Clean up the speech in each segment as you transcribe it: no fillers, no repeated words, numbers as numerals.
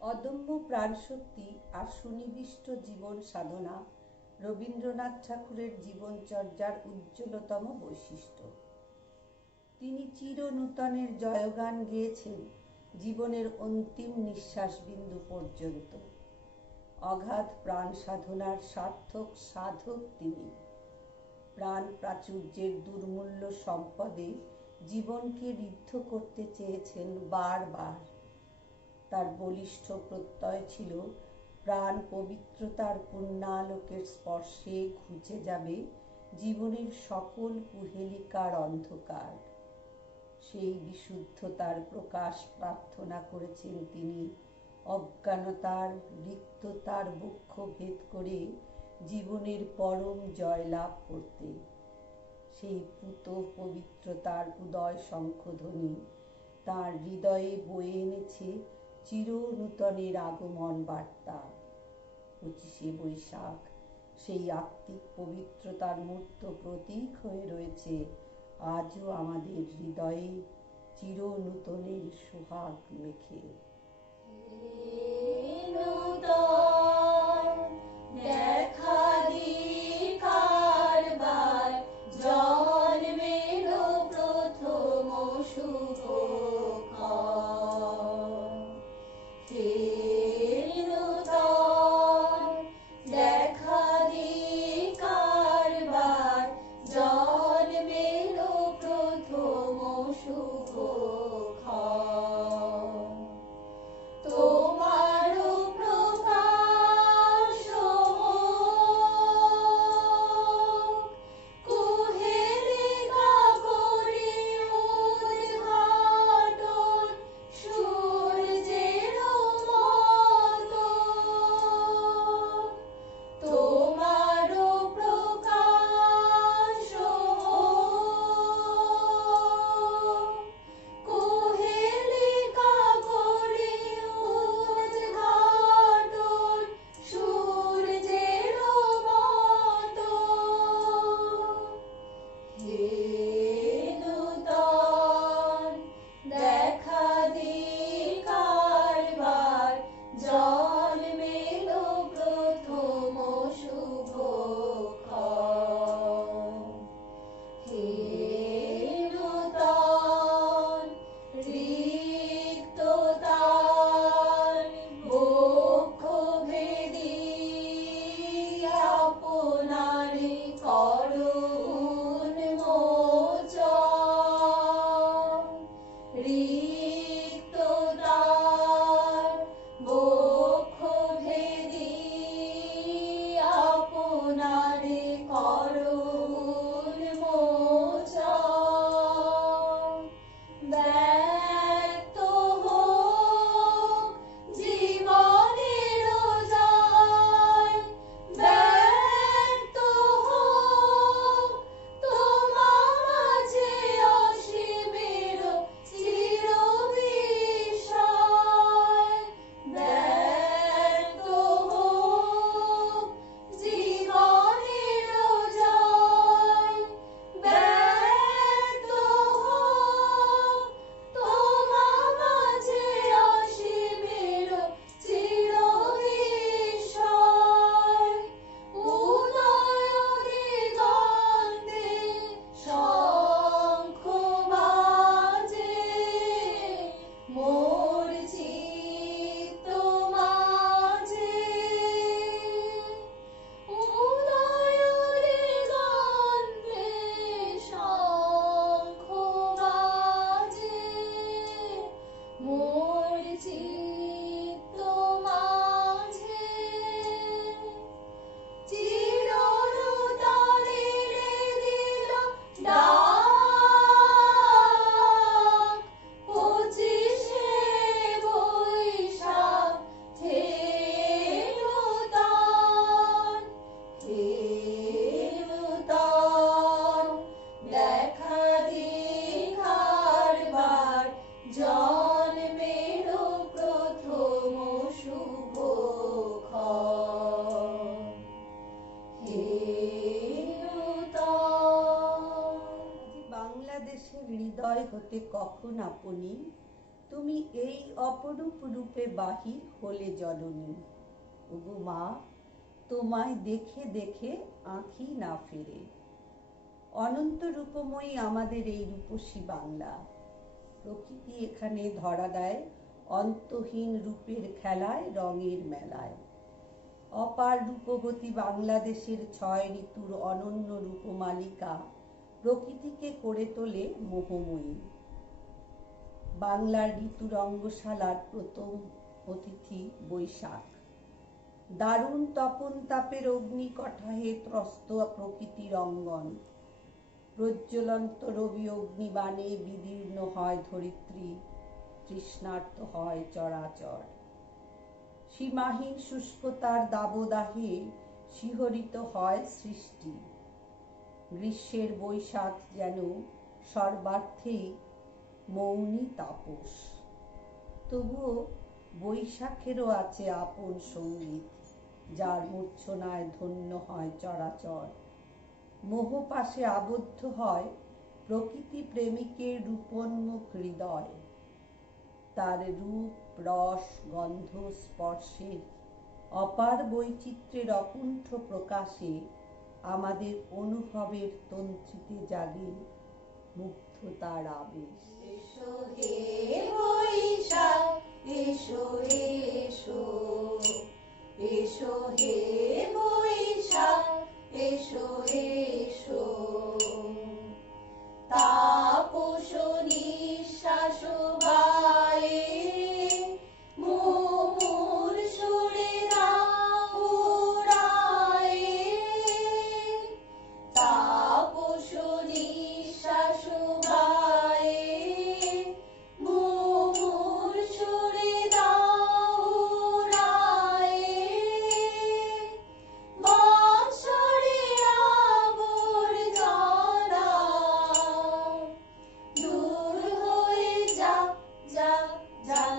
অদম্য প্রাণশক্তি আর সুনিবিষ্ট জীবন সাধনা রবীন্দ্রনাথ ঠাকুরের জীবনচর্যার উজ্জ্বলতম বৈশিষ্ট্য। তিনি চিরনূতনের জয়গান গেয়েছেন জীবনের অন্তিম নিঃশ্বাস বিন্দু পর্যন্ত। অগাধ প্রাণ সাধনার সার্থক সাধক তিনি। প্রাণ প্রাচুর্যের দুর্মূল্য সম্পদে জীবনকে ঋদ্ধ করতে চেয়েছেন বারবার। তার বলিষ্ঠ প্রত্যয় ছিল প্রাণ পবিত্রতার পুণ্যালোকের স্পর্শে ঘুচে যাবে জীবনের সকল কুহেলিকার অন্ধকার। সেই বিশুদ্ধতার প্রকাশ প্রার্থনা করেছেন তিনি অজ্ঞানতার রিক্ততার বক্ষ ভেদ করে জীবনের পরম জয়লাভ করতে। সেই পুত পবিত্রতার উদয় শঙ্খধ্বনি তার হৃদয়ে বয়ে এনেছে চিরনূতনের আগমন বার্তা। 25শে বৈশাখ সেই আত্মিক পবিত্রতার মূর্ত প্রতীক হয়ে রয়েছে আজও আমাদের হৃদয়ে চিরনূতনের সোহাগ মেখে। দেখা দিকারবার জন্মেরও প্রথম শুভক্ষণ। দেখা দিকারবার জন্মেরও প্রথম শুভক্ষণ। তোমারও প্রকাশ কুহেলিকা করি উদ্ঘাটন সূর্যের মতো। তোমারও প্রকাশ কুহেলিকা করি উদ্ঘাটন সূর্যের মতো। হে নূতন দেখা দিকারবার জন্মেলো প্রথম শুভক্ষণ। হে নূতন রিক্ততার বক্ষ ভেদি আপনারি করুণ মোচন। রিক্ততার বক্ষ ভেদি আপনারি করুণ মোচন। ব্যক্ত হোক জীবনের জয়, ব্যক্ত হোক তোমার মাঝে অসীমের চিরবিস্ময়। ব্যক্ত হোক জীবনের জয়, ব্যক্ত হোক তোমার মাঝে অসীমের চিরবিস্ময়। উদয় দিগন্তে শঙ্খ বাজে, মোর চিত্ত মাঝে। উদয় দিগন্তে শঙ্খ বাজে, মোর চিত্ত মাঝে। চিরনূতনের দিল ডাক, 25শে বৈশাখ হে নূতন। হে নূতন দেখা দিকারবার জন্মেরও প্রথম শুভক্ষণ। হে নূতন। বাংলাদেশের হৃদয় হতে কখন আপনি তুমি এই অপরূপ রূপে বাহির হলে জননী। ওগো মা, তোমায় দেখে দেখে আঁখি না ফেরে। অনন্ত রূপময়ী আমাদের এই রূপসী বাংলা। প্রকৃতি এখানে ধরা দেয় অন্তহীন রূপের খেলায়, রঙের মেলায়। অপার রূপবতী বাংলাদেশের 6 ঋতুর অনন্য রূপমালিকা প্রকৃতিকে করে তোলে মোহময়ী। বাংলার ঋতু রঙ্গশালার প্রথম অতিথি বৈশাখ। দারুণ তপন তাপের অগ্নিকটাহে ত্রস্ত প্রকৃতির অঙ্গন। প্রজ্বলন্ত রবি অগ্নিবাণে বিদীর্ণ হয় ধরিত্রী, তৃষ্ণার্ত হয় চরাচর। সীমাহীন শুষ্কতার দাবদাহে শিহরিত হয় সৃষ্টি। গ্রীষ্মের বৈশাখ যেন সর্বার্থেই মৌনী তাপস। তবুও বৈশাখেরও আছে আপন সঙ্গীত, যার মূর্ছনায় ধন্য হয় চরাচর। মোহপাশে আবদ্ধ হয় প্রকৃতি প্রেমিকের রূপোন্মুখ হৃদয়। তার রূপ, রস, গন্ধ, স্পর্শের অপার বৈচিত্র্যের অকুণ্ঠ প্রকাশে আমাদের অনুভবের তন্ত্রীতে জাগে মুগ্ধতার আবেশ। এসো হে বৈশাখ, এসো এসো, এসো হে বৈশাখ, এসো এসো। তাপস নিঃশ্বাস বায়ে মুমুর সুরে দাও উড়ায়ে। তাপস নিঃশ্বাস বায়ে মুমুর সুরে দাও উড়ায়ে। বৎসরে আবর্জনা দূর হয়ে যাক, যাক, যাক।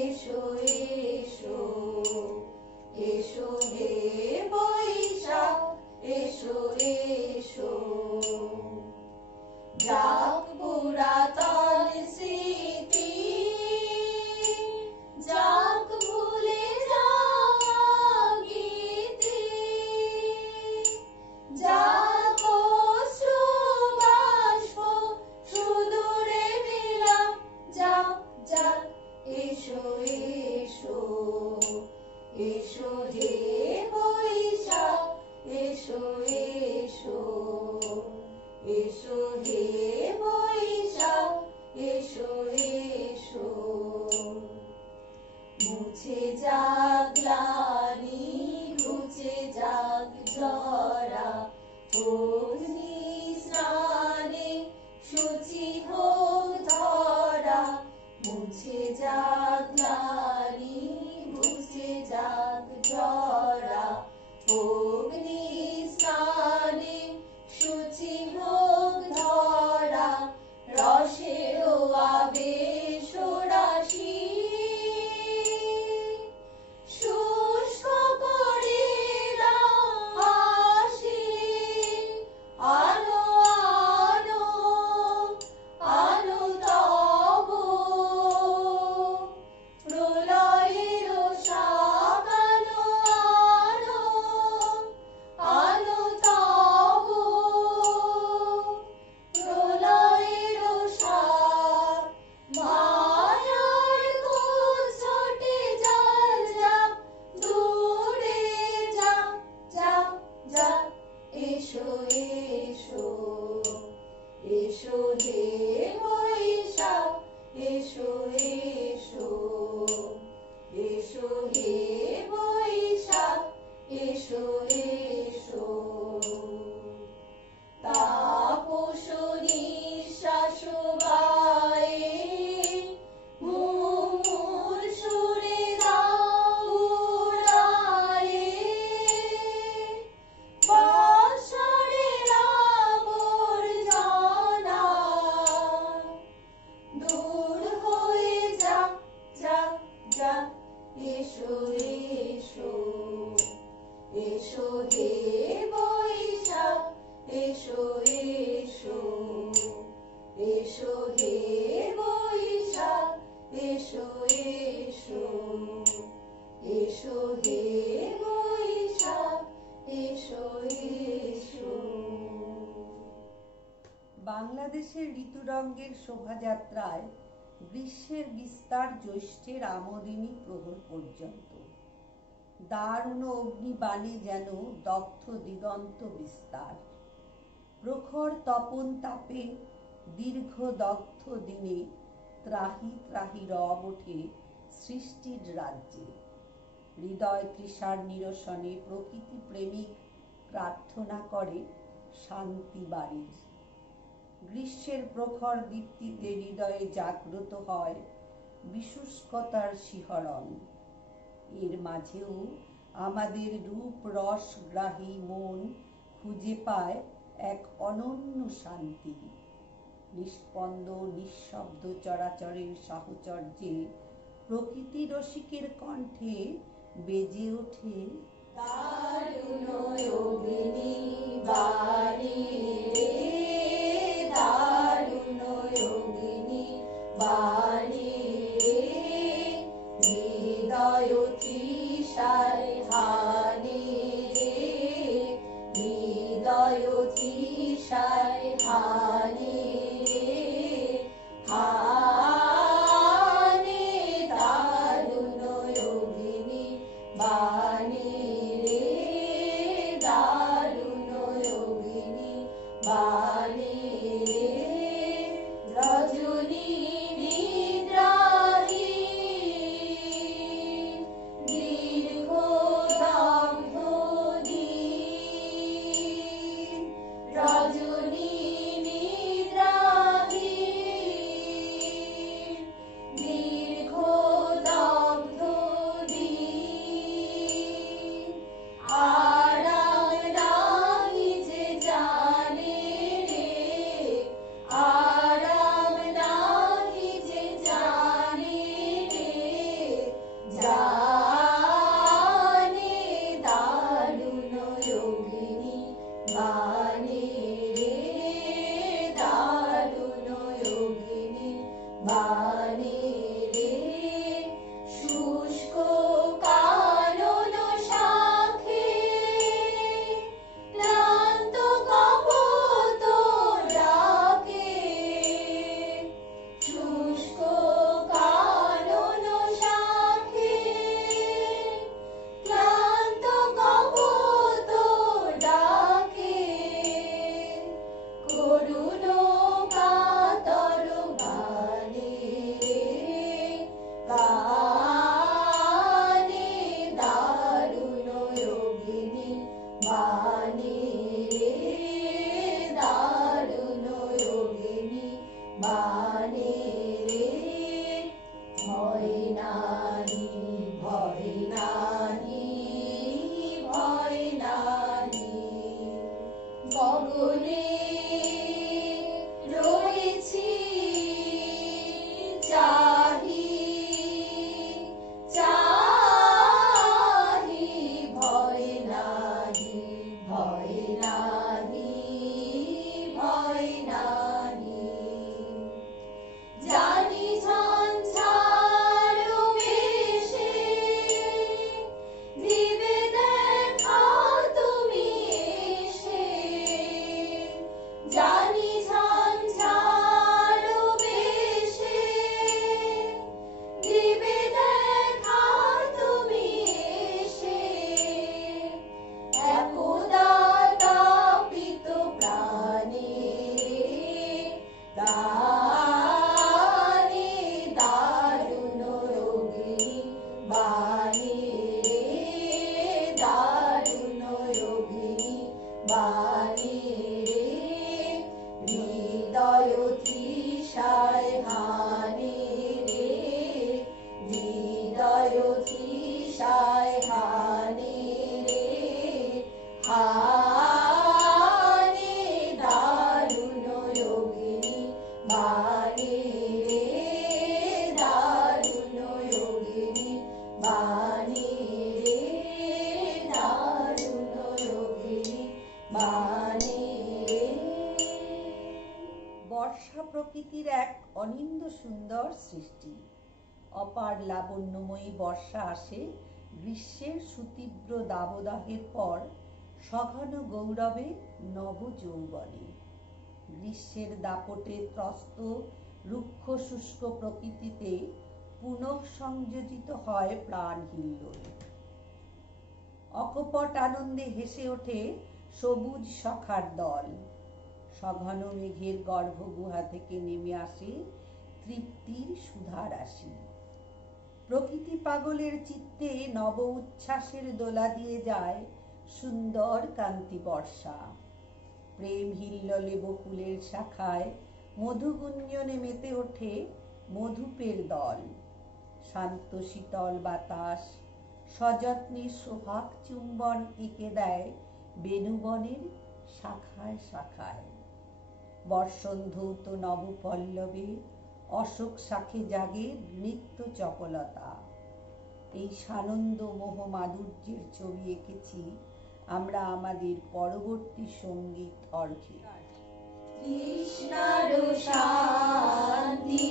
এসো এসো, এসো হে বৈশাখ, এসো এসো। যাক পুরাতন স্মৃতি, যাক ভুলে যাওয়া গীতি, যাক অশ্রু বাষ্প সুদূরে বিলাপ, যাক, যাক। এসো এসো, এসো হে বৈশাখ, এসো এসো, এসো হে বৈশাখ, এসো এসো। মুছে যাক গ্লানি, ঘুচে যাক জরা, অগ্নি স্নানে শুচি হোক ধরা। মুছে যাক গ্লানি, ঘুচে যাক জরা, অগ্নি স্নানে শুচি হোক ধরা। রসেও আবেশ রাশি, শুষ্ক করে দাও হাসি। আলো আলো আলো তব প্রলয়ের শাক। আলো আলো আলো তব প্রলয়ের শাক। মায়ার কুৎসটে যাক, যাক, দূরে যাক, যাক, যাক। এসো এসো, এসো হে বৈশাখ, এসো এসো, এসো হে বৈশাখ, এসো এসো। তাপস নিঃশ্বাস বায়ে মুমুর সুরে দাও উড়ায়ে। বৎসরের আবর্জনা দূর হয়ে যাক, যাক, যাক। এসো এসো, এসো হে বৈশাখ, এসো এসো, এসো হে বৈশাখ, এসো এসো। এসো হে বৈশাখ এসো এসো। বাংলাদেশের ঋতুরঙ্গের শোভাযাত্রায় গ্রীষ্মের বিস্তার জ্যৈষ্ঠের আমোদিনী প্রহর পর্যন্ত। দারুণ অগ্নিবাণে যেন দগ্ধ দিগন্ত বিস্তার। প্রখর তপন তাপে দীর্ঘ দগ্ধ দিনে ত্রাহি ত্রাহি রব ওঠে সৃষ্টির রাজ্যে। হৃদয় তৃষার নিরসনে প্রকৃতি প্রেমিক প্রার্থনা করে শান্তি বাড়ির। গ্রীষ্মের প্রখর দীপ্তিতে হৃদয়ে জাগ্রত হয় বিশুষ্কতার শিহরণ। এর মাঝেও আমাদের রূপ রস গ্রাহী মন খুঁজে পায় এক অনন্য শান্তি। নিস্পন্দ নিঃশব্দ চরাচরের সাহচর্যে প্রকৃতি রসিকের কণ্ঠে বেজে ওঠে দারুণ অগ্নি বাণী রে, দারুণ অগ্নি বাণী রে, হৃদয় তৃষার হানি রে, হৃদয় তৃষার হানি রে, হানি দারুণ অগ্নি বাণী রে, দারুণ অগ্নি বাণী রে, রজনী নিদ্রাহীন দীর্ঘ দগ্ধ দিন, রজনী নিদ্রাহীন দীর্ঘ দগ্ধ দিন, আরাম নাহি যে জানে রে, আরাম নাহি যে জানে রে, জানে দারুণ অগ্নি বাণী রে, দারুণ অগ্নি বাণী রে, শুষ্ক কানন শাখে ক্লান্ত কপোত ডাকে, শুষ্ক কানন শাখে ক্লান্ত কপোত ডাকে, করুণ কাতর গানে রে, গানে দারুণ অগ্নি বাণী রে, দারুণ অগ্নি বাণী রে, ভয় নাহি ভয় নাহি ভয় নাহি, গগনে রয়েছি চাহি চাহি, ভয় নাহি ভয় নাহি ভয় নাহি, জানি ঝঞ্ঝার বেশে দিবে দেখা তুমি এসে, জানি ঝঞ্ঝার বেশে দিবে দেখা তুমি এসে, একদা তাপিত প্রাণে রে, গানে দারুণ অগ্নি বাণী রে, দারুণ অগ্নি বাণী রে, হৃদয় তৃষায় হানি রে, হৃদয় তৃষায় হানি রে, হানি দারুণ অগ্নি বাণী রে, দারুণ অগ্নি বাণী রে, দারুণ অগ্নি বাণী রে। বর্ষা প্রকৃতির এক অনিন্দ্য সুন্দর সৃষ্টি। অপার লাবণ্যময়ী বর্ষা আসে গ্রীষ্মের সুতীব্র দাবদাহের পর সঘন গৌরবে নব যৌবনে। গ্রীষ্মের দাপটে ত্রস্ত রুক্ষ শুষ্ক প্রকৃতিতে পুনঃ সংযোজিত হয় প্রাণ হিল্লোল। অকপট আনন্দে হেসে ওঠে সবুজ সখার দল। সঘন মেঘের গর্ভগুহা থেকে নেমে আসে তৃপ্তির সুধারাশি। প্রকৃতি পাগলের চিত্তে নব উচ্ছ্বাসের দোলা দিয়ে যায় সুন্দর কান্তি বর্ষা। প্রেম হিল্লোলে বকুলের শাখায় মধুগুঞ্জনে মেতে ওঠে মধুপের দল। শান্ত শীতল বাতাস সযত্নে সোহাগ চুম্বন এঁকে দেয় বেণুবনের শাখায় শাখায়। বর্ষণ ধৌত নবপল্লবে অশোক শাখে জাগে নৃত্য চপলতা। এই সানন্দ মোহ মাধুর্যের ছবি এঁকেছি আমরা আমাদের পরবর্তী সঙ্গীত অর্ঘে। তৃষ্ণার শান্তি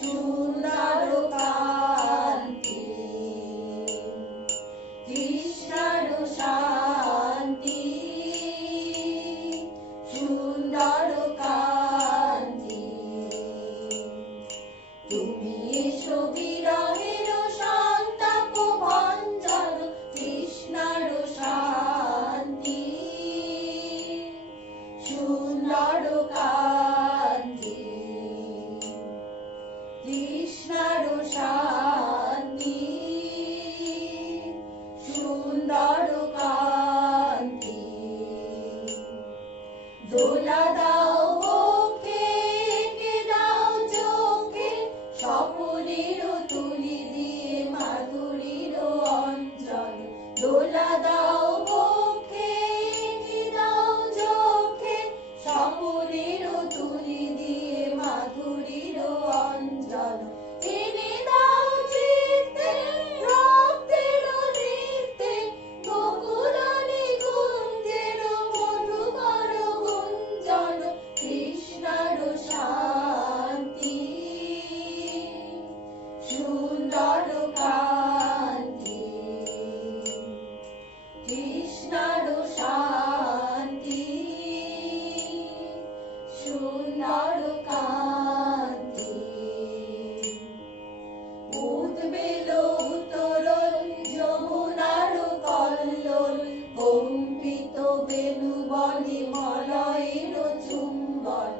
সুন্দর কান্তি, তৃষ্ণার শান্তি সুন্দর কান্তি, তুমি এসো বিরহের সন্তাপ ভঞ্জন, তৃষ্ণার শান্তি সুন্দর কান্তি, তৃষ্ণার শান্তি সুন্দর কান্তি। দোলা দাও বক্ষে, এঁকে দাও চোখে, স্বপনের তুলি দিয়ে মাধুরীর অঞ্চল। দোলা দাও বক্ষে, এঁকে দাও চোখে, স্বপনের তুলি দিয়ে মাধুরীর অঞ্চল। এনে দাও চিত্তে রক্তের নৃত্যে, বকুলনি কুঞ্জের মধুকর গুঞ্জন, তৃষ্ণার শান্তি সুন্দর কান্তি, তৃষ্ণার শান্তি সুন্দর কান্তি। উদ্বেল উত্তরণ যমুনার কল্লোল, কম্পিত বেণুবনে মলয়ের চুম্বন।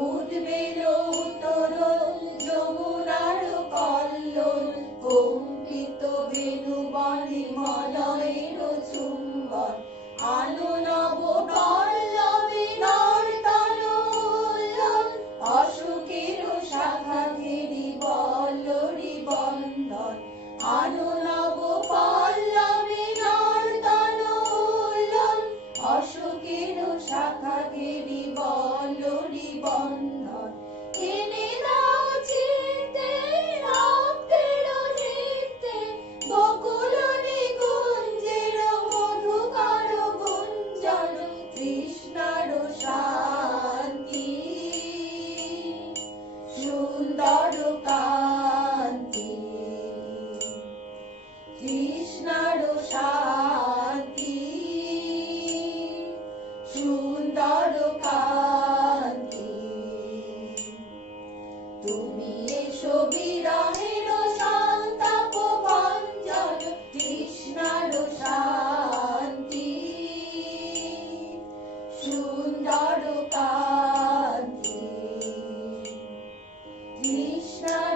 উদ্বেল উত্তরণ যমুনার কল্লোল, কম্পিত বেণুবনে মলয়ের চুম্বন। আলো নব পল্লবে নর্তন উল্লন, অশোকের শাখা ঘেরি বল্লরী বন্ধন। আলো নব পল্লবে নর্তন উল্লন, অশোকের শাখা ঘেরি বল্লরী বন্ধন। এনে দাও চিত্তে রক্তের নৃত্যে, বকুলনি কুঞ্জের মধুকর গুঞ্জন, তৃষ্ণার শান্তি সুন্দর কান্তি, তৃষ্ণার শান্তি সুন্দর কান্তি। তুমি এসো বিরহের সন্তাপ ভঞ্জন, তৃষ্ণার শান্তি সুন্দর কান্তি, তৃষ্ণার